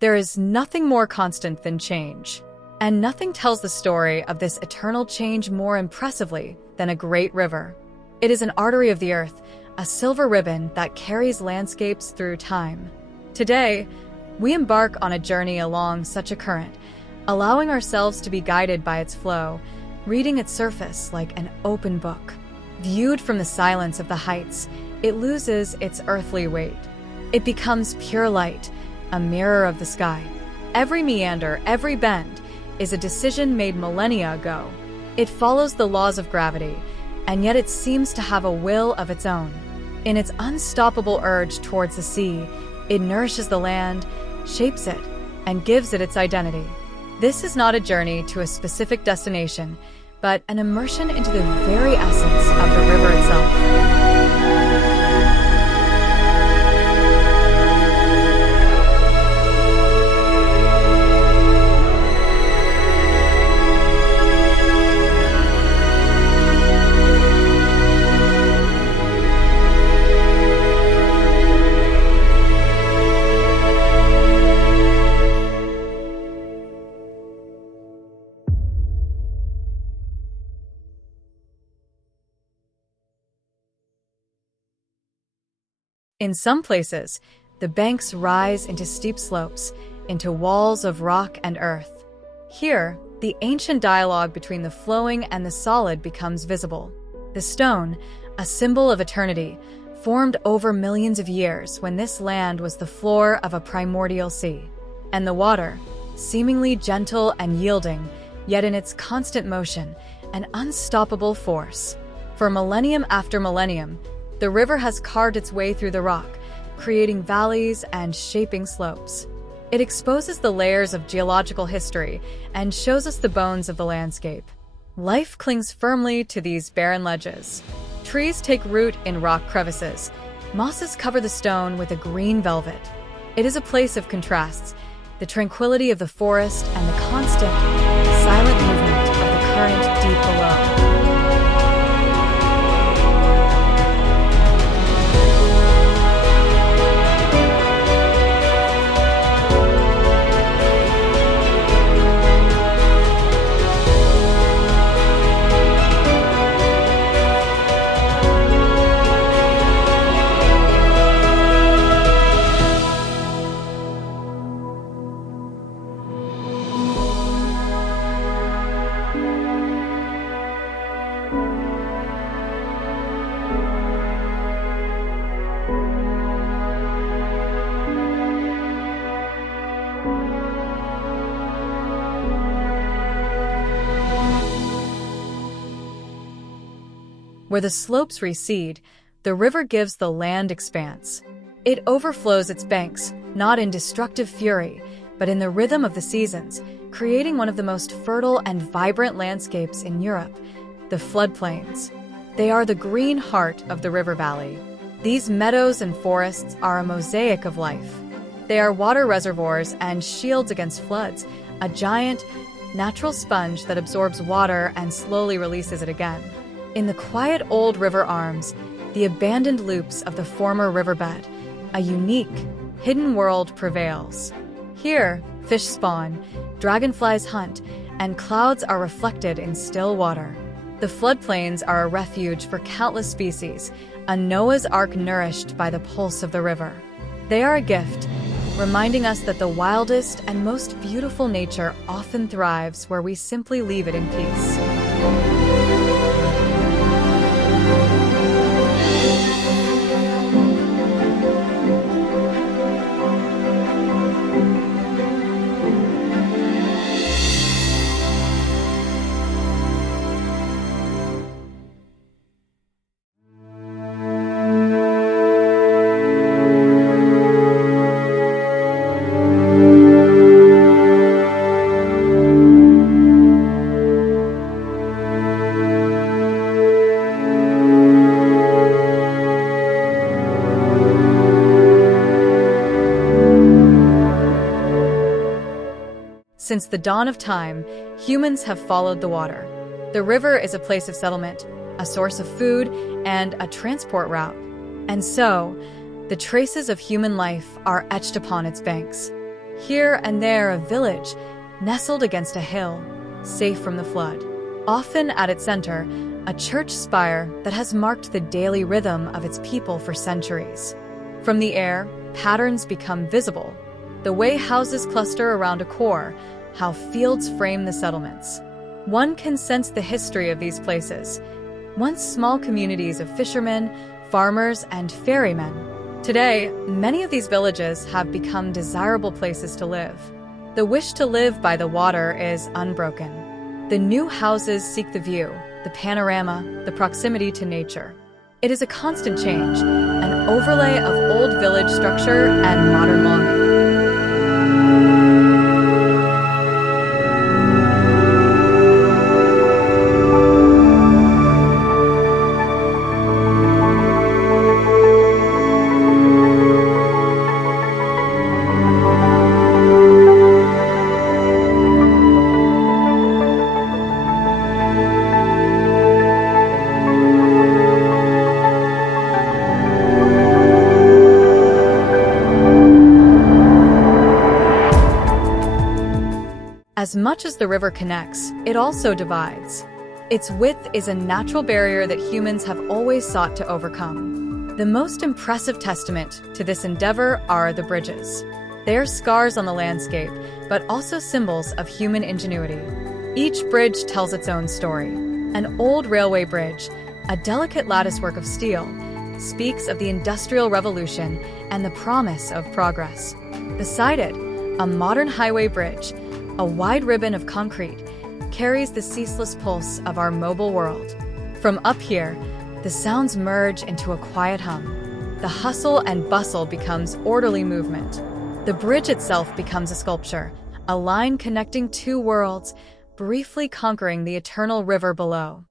There is nothing more constant than change, and nothing tells the story of this eternal change more impressively than a great river. It is an artery of the earth, a silver ribbon that carries landscapes through time. Today, we embark on a journey along such a current, allowing ourselves to be guided by its flow, reading its surface like an open book. Viewed from the silence of the heights, it loses its earthly weight. It becomes pure light, a mirror of the sky. Every meander, every bend, is a decision made millennia ago. It follows the laws of gravity, and yet it seems to have a will of its own. In its unstoppable urge towards the sea, it nourishes the land, shapes it, and gives it its identity. This is not a journey to a specific destination, but an immersion into the very essence of the river itself. In some places, the banks rise into steep slopes, into walls of rock and earth. Here, the ancient dialogue between the flowing and the solid becomes visible. The stone, a symbol of eternity, formed over millions of years when this land was the floor of a primordial sea. And the water, seemingly gentle and yielding, yet in its constant motion, an unstoppable force. For millennium after millennium, the river has carved its way through the rock, creating valleys and shaping slopes. It exposes the layers of geological history and shows us the bones of the landscape. Life clings firmly to these barren ledges. Trees take root in rock crevices. Mosses cover the stone with a green velvet. It is a place of contrasts, the tranquility of the forest and the constant, silent movement of the current deep below. Where the slopes recede, the river gives the land expanse. It overflows its banks, not in destructive fury, but in the rhythm of the seasons, creating one of the most fertile and vibrant landscapes in Europe, the floodplains. They are the green heart of the river valley. These meadows and forests are a mosaic of life. They are water reservoirs and shields against floods, a giant, natural sponge that absorbs water and slowly releases it again. In the quiet old river arms, the abandoned loops of the former riverbed, a unique, hidden world prevails. Here, fish spawn, dragonflies hunt, and clouds are reflected in still water. The floodplains are a refuge for countless species, a Noah's Ark nourished by the pulse of the river. They are a gift, reminding us that the wildest and most beautiful nature often thrives where we simply leave it in peace. Since the dawn of time, humans have followed the water. The river is a place of settlement, a source of food, and a transport route. And so, the traces of human life are etched upon its banks. Here and there a village, nestled against a hill, safe from the flood. Often at its center, a church spire that has marked the daily rhythm of its people for centuries. From the air, patterns become visible. The way houses cluster around a core, how fields frame the settlements. One can sense the history of these places. Once small communities of fishermen, farmers, and ferrymen. Today, many of these villages have become desirable places to live. The wish to live by the water is unbroken. The new houses seek the view, the panorama, the proximity to nature. It is a constant change, an overlay of old village structure and modern longing. As much as the river connects, it also divides. Its width is a natural barrier that humans have always sought to overcome. The most impressive testament to this endeavor are the bridges. They are scars on the landscape, but also symbols of human ingenuity. Each bridge tells its own story. An old railway bridge, a delicate latticework of steel, speaks of the Industrial Revolution and the promise of progress. Beside it, a modern highway bridge, a wide ribbon of concrete, carries the ceaseless pulse of our mobile world. From up here, the sounds merge into a quiet hum. The hustle and bustle becomes orderly movement. The bridge itself becomes a sculpture, a line connecting two worlds, briefly conquering the eternal river below.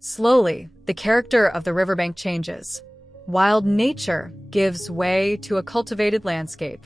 Slowly, the character of the riverbank changes. Wild nature gives way to a cultivated landscape.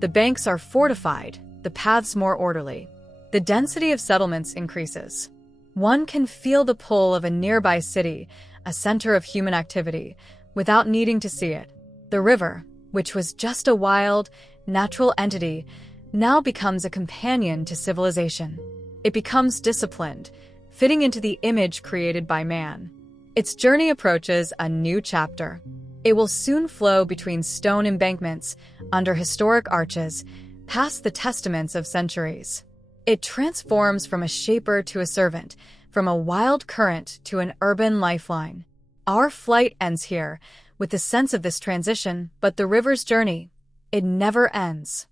The banks are fortified, the paths more orderly. The density of settlements increases. One can feel the pull of a nearby city, a center of human activity, without needing to see it. The river, which was just a wild, natural entity, now becomes a companion to civilization. It becomes disciplined, fitting into the image created by man. Its journey approaches a new chapter. It will soon flow between stone embankments, under historic arches, past the testaments of centuries. It transforms from a shaper to a servant, from a wild current to an urban lifeline. Our flight ends here, with the sense of this transition, but the river's journey, it never ends.